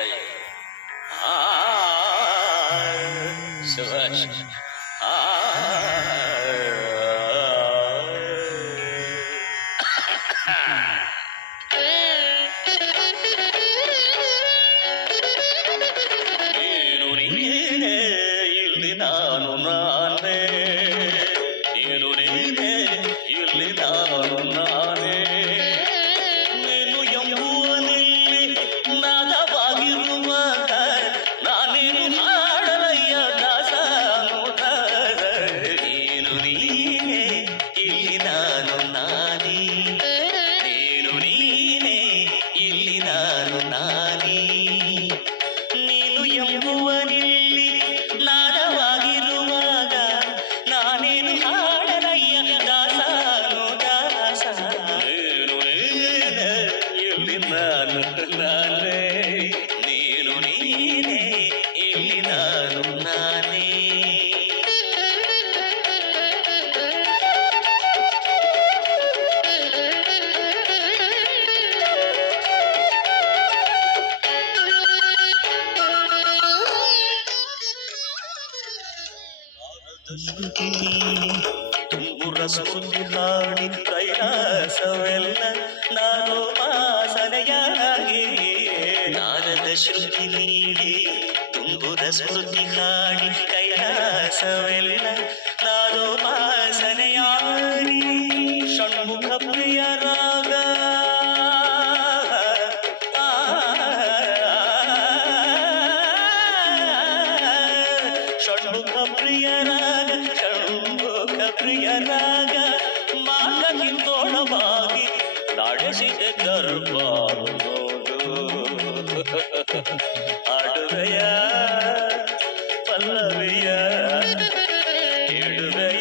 ಆ ಶಬಾಷ್. ಆ ನೀನು ನೀನೇ ಇಲ್ಲಿ ನಾನು ನಾನೇ, ನೀನು ನೀನೇ ಇಲ್ಲಿ ನಾನು ನಾನೇ, ನೀನು ಎಂಬುವನಲ್ಲಿ ನಾದವಾಗಿರುವಾಗ ನಾನೇನು ಹಾಡಲಯ್ಯ ದಾಸನೋದ. ನೀನು ನೀನೇ ಇಲ್ಲಿ ನಾನು ನಾನೇ, ನೀನು ನೀನೇ ಇಲ್ಲಿ ನಾನು ನಾನೇ, ನೀನು ಎಂಬುವನಿಲ್ಲಿ ನಾದವಾಗಿರುವಾಗ ನಾನೇನು ಹಾಡಲಯ್ಯ ದಾಸನು ದಾಸ. ನೀನು ನೀನೇ ಇಲ್ಲಿ ನಾನು ನಾನೇ, ನೀನು ನೀನೇ ಇಲ್ಲಿ ನಾನು ನಾನೇ. ತುಂಬುರ ಸ್ಮೃತಿ ಹಾಡಿ ಕೈಲಾಸವೆಲ್ಲ ನಾನು ವಾಸನೆಯಾಗಿ, ನಾರದ ಶ್ರುತಿ ನೀಡಿ ತುಂಬುರ ಸ್ಮೃತಿ ಹಾಡಿ ಕೈಲಾಸವೆಲ್ಲ ನಾನು ವಾಸನೆಯಾಗಿ, ಷಣ್ಮುಖ ಪ್ರಿಯ ರಾಗ ಷಣ್ಮುಖ ಪ್ರಿಯ ರಾಗ, ಷಣ್ಮುಖ ಪ್ರಿಯ ರಾಗ ಮಾರ್ಗ ಕಿತ್ತೋಳವಾಗಿ ನಡೆಸಿದೆ ದರ್ಬಾರ ನೋಡು. ಆಡುವೆಯ ಪಲ್ಲವಿಯ ಕೇಳುವೆಯ